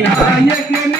விநாயகனே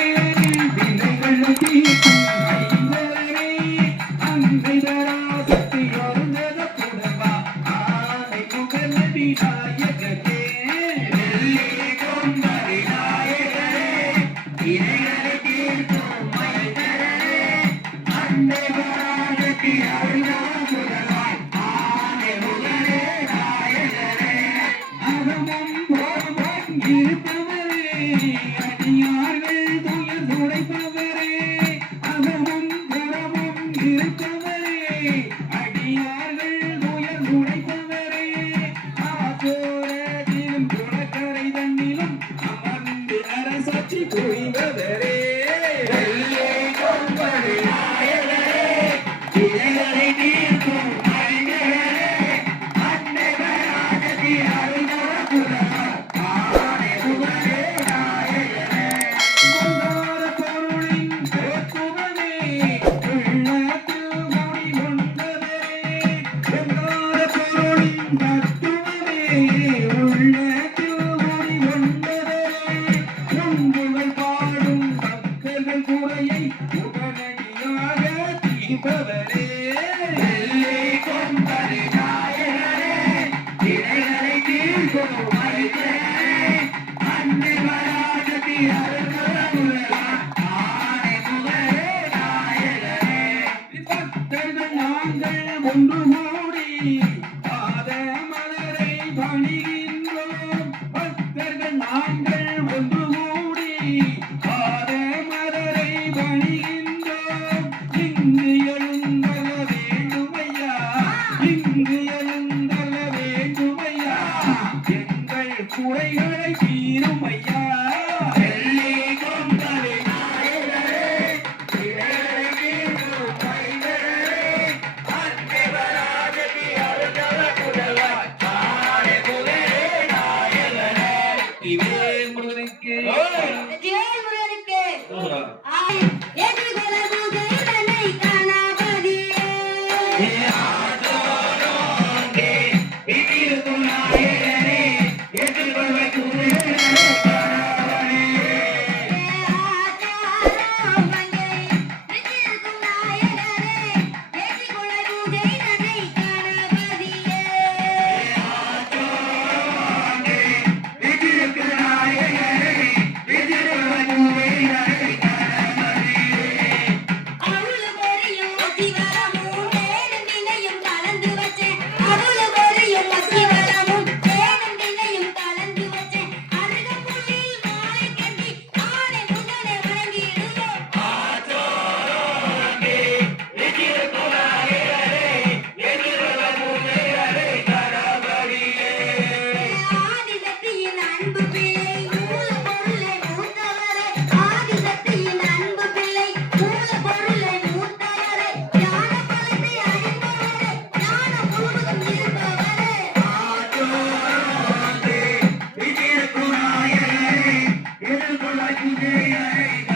I can't you it.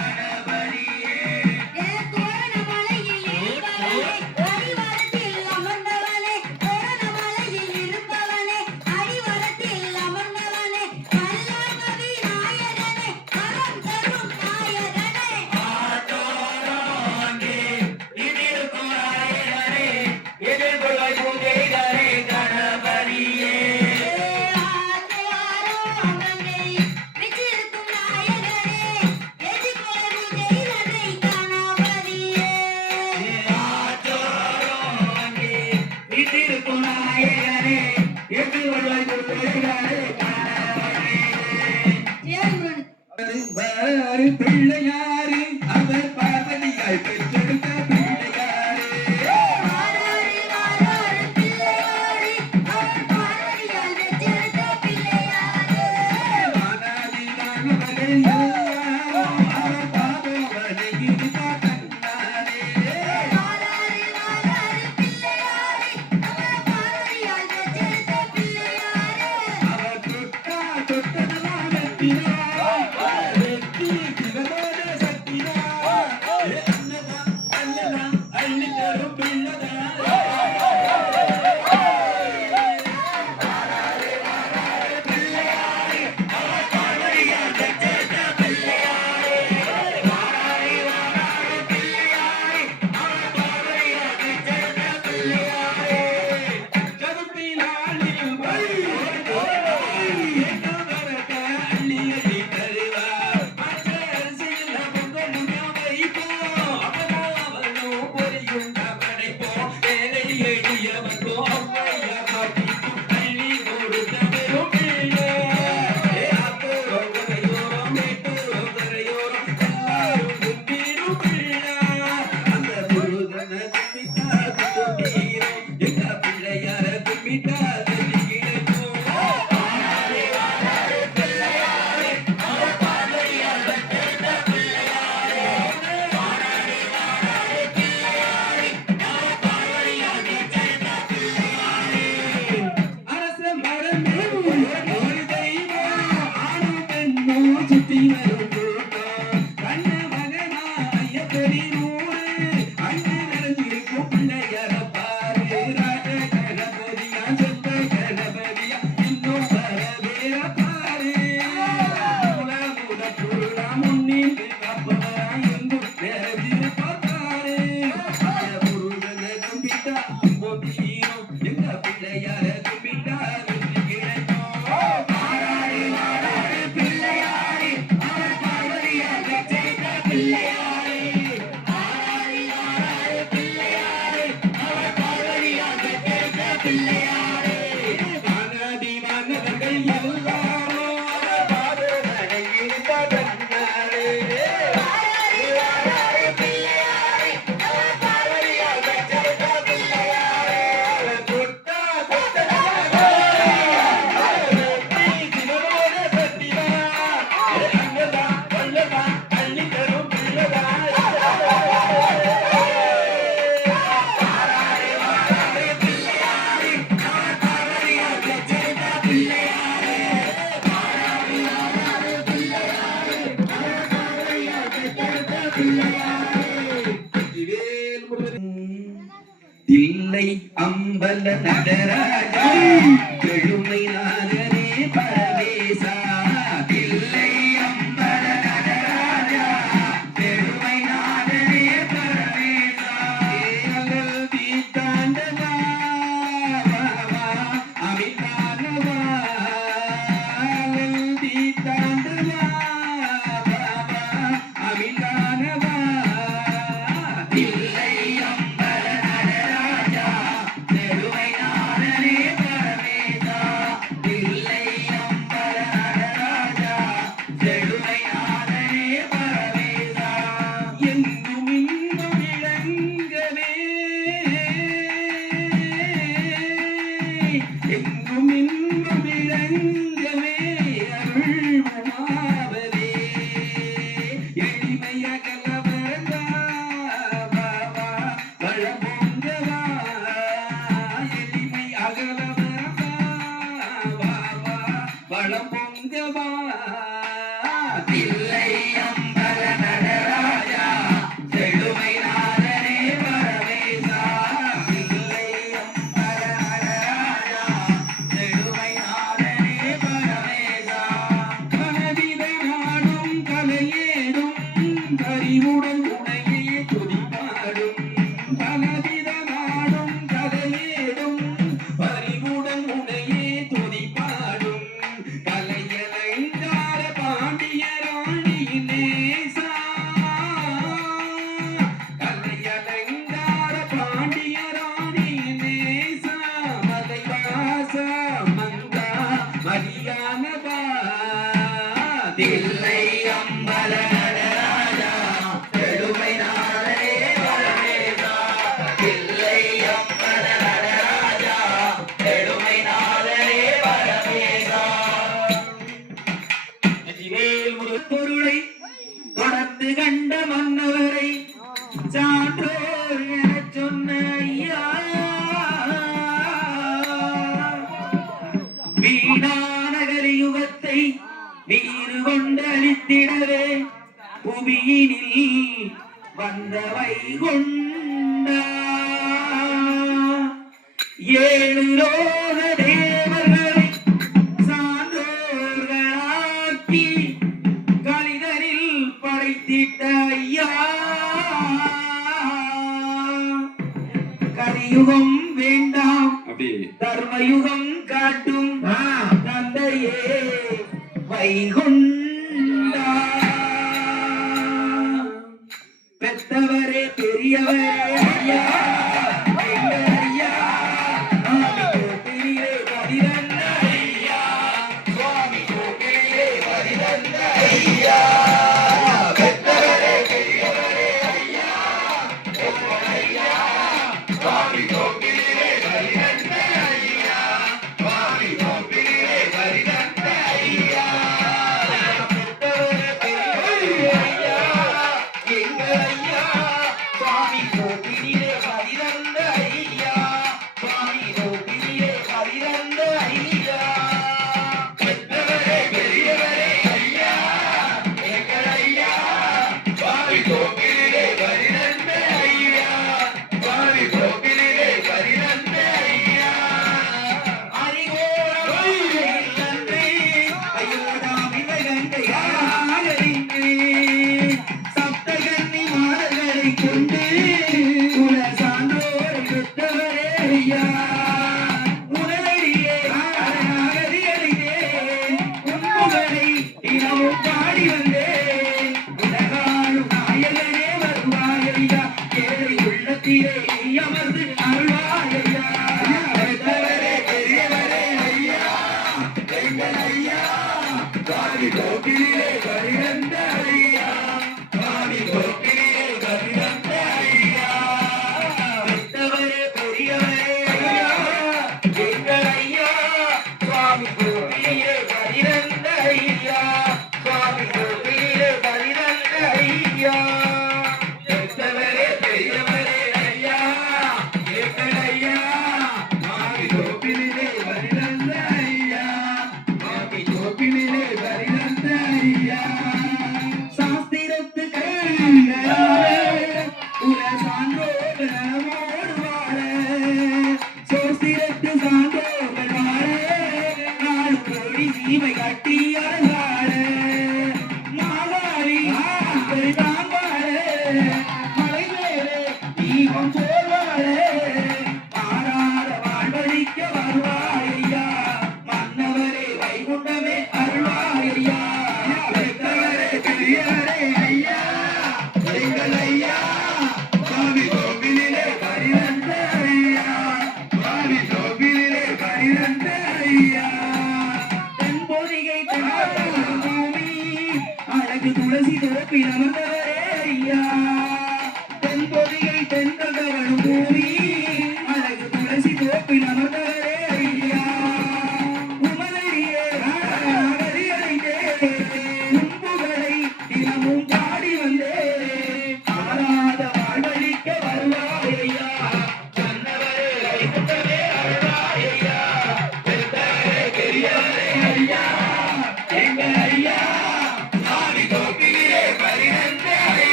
നമ്മുടെ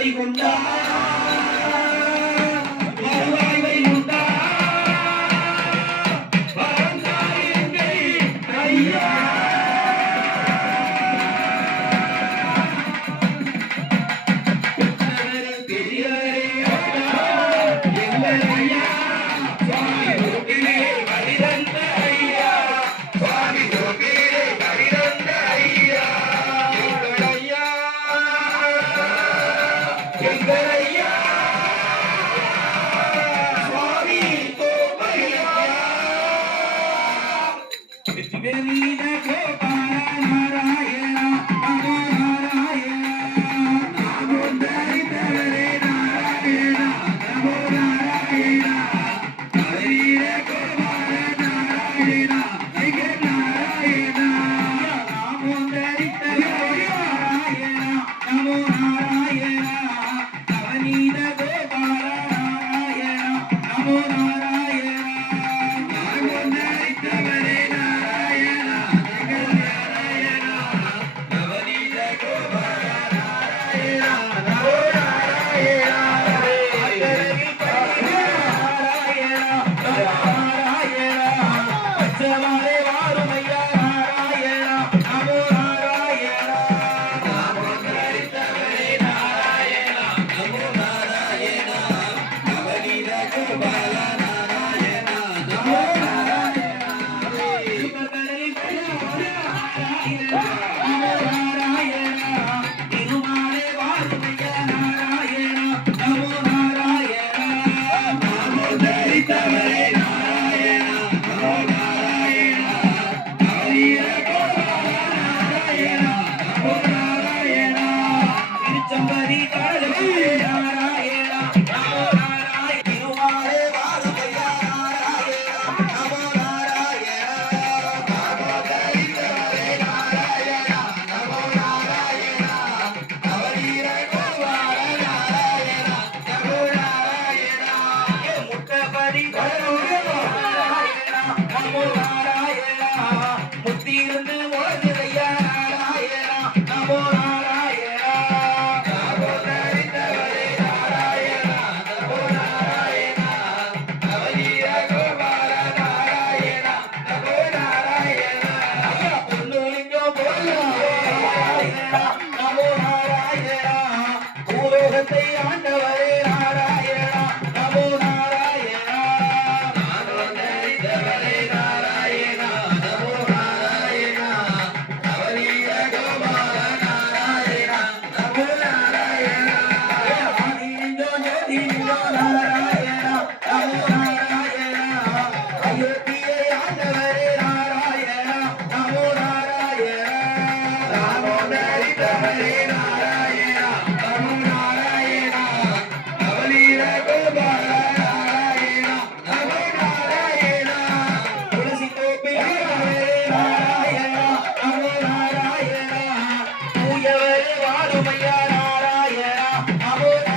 பாபாவை கொண்டா கேட்கிறா கை கேட்க আবার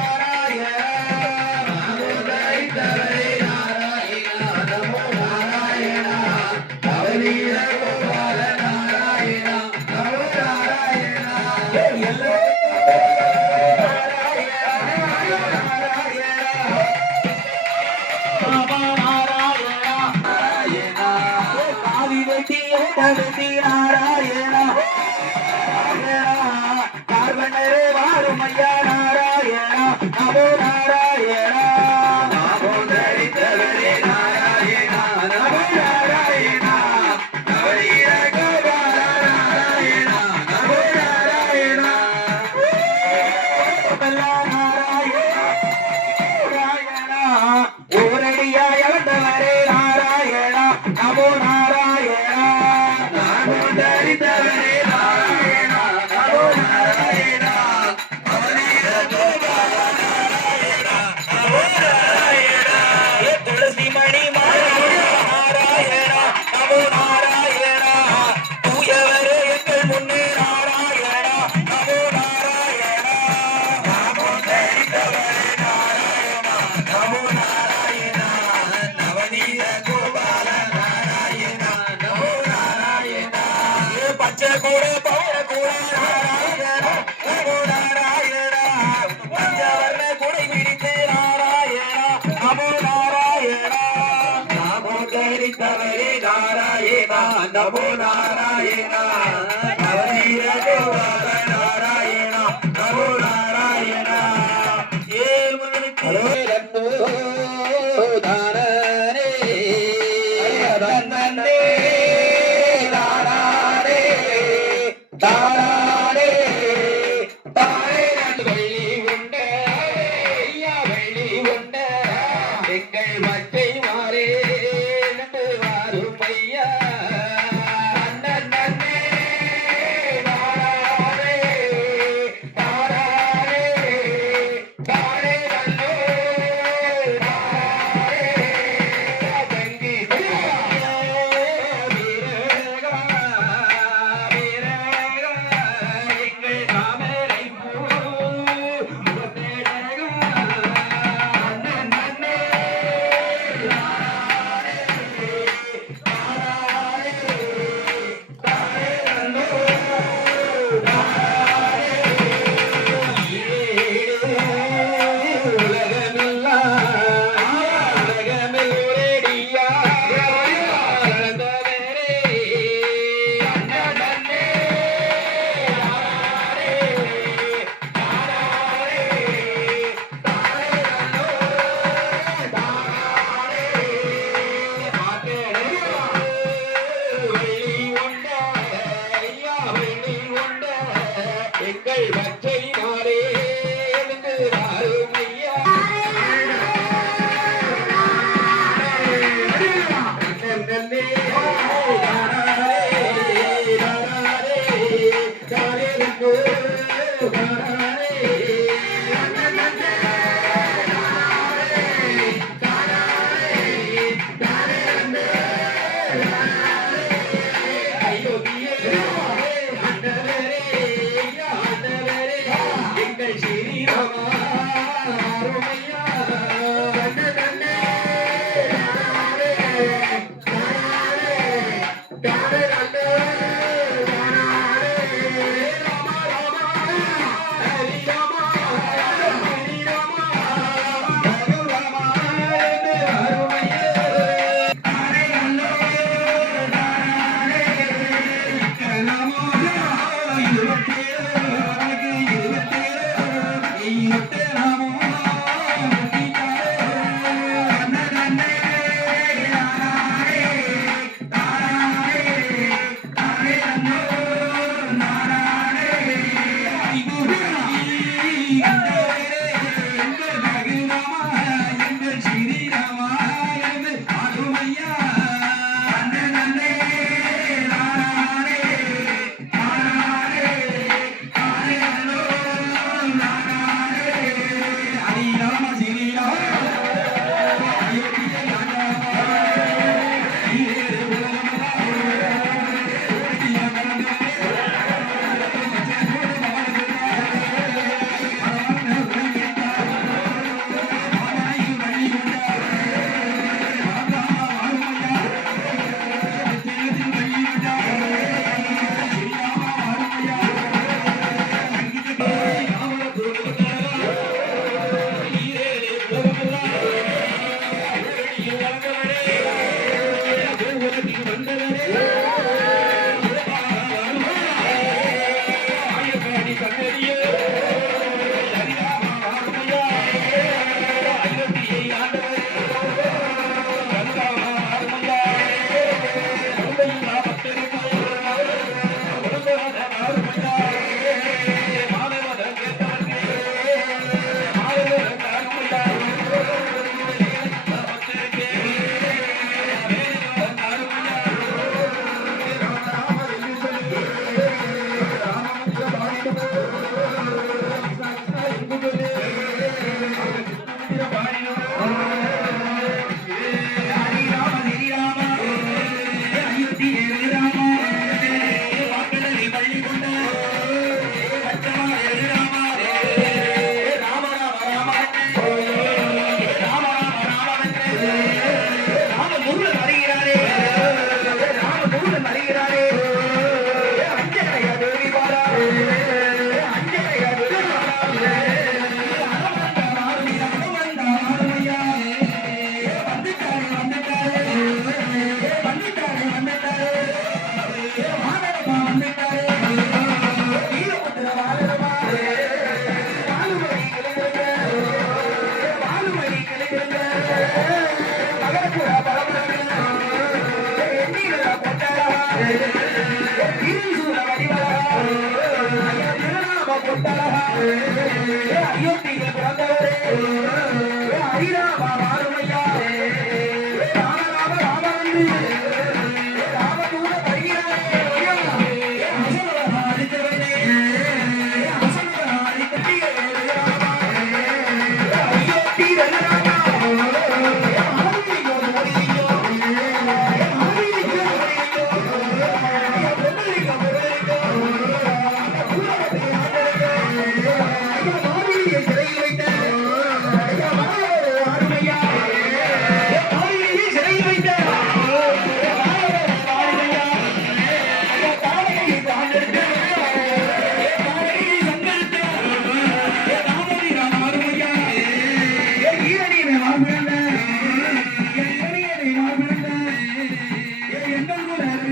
you.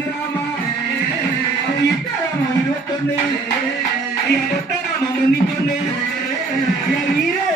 Yeah, yeah, yeah.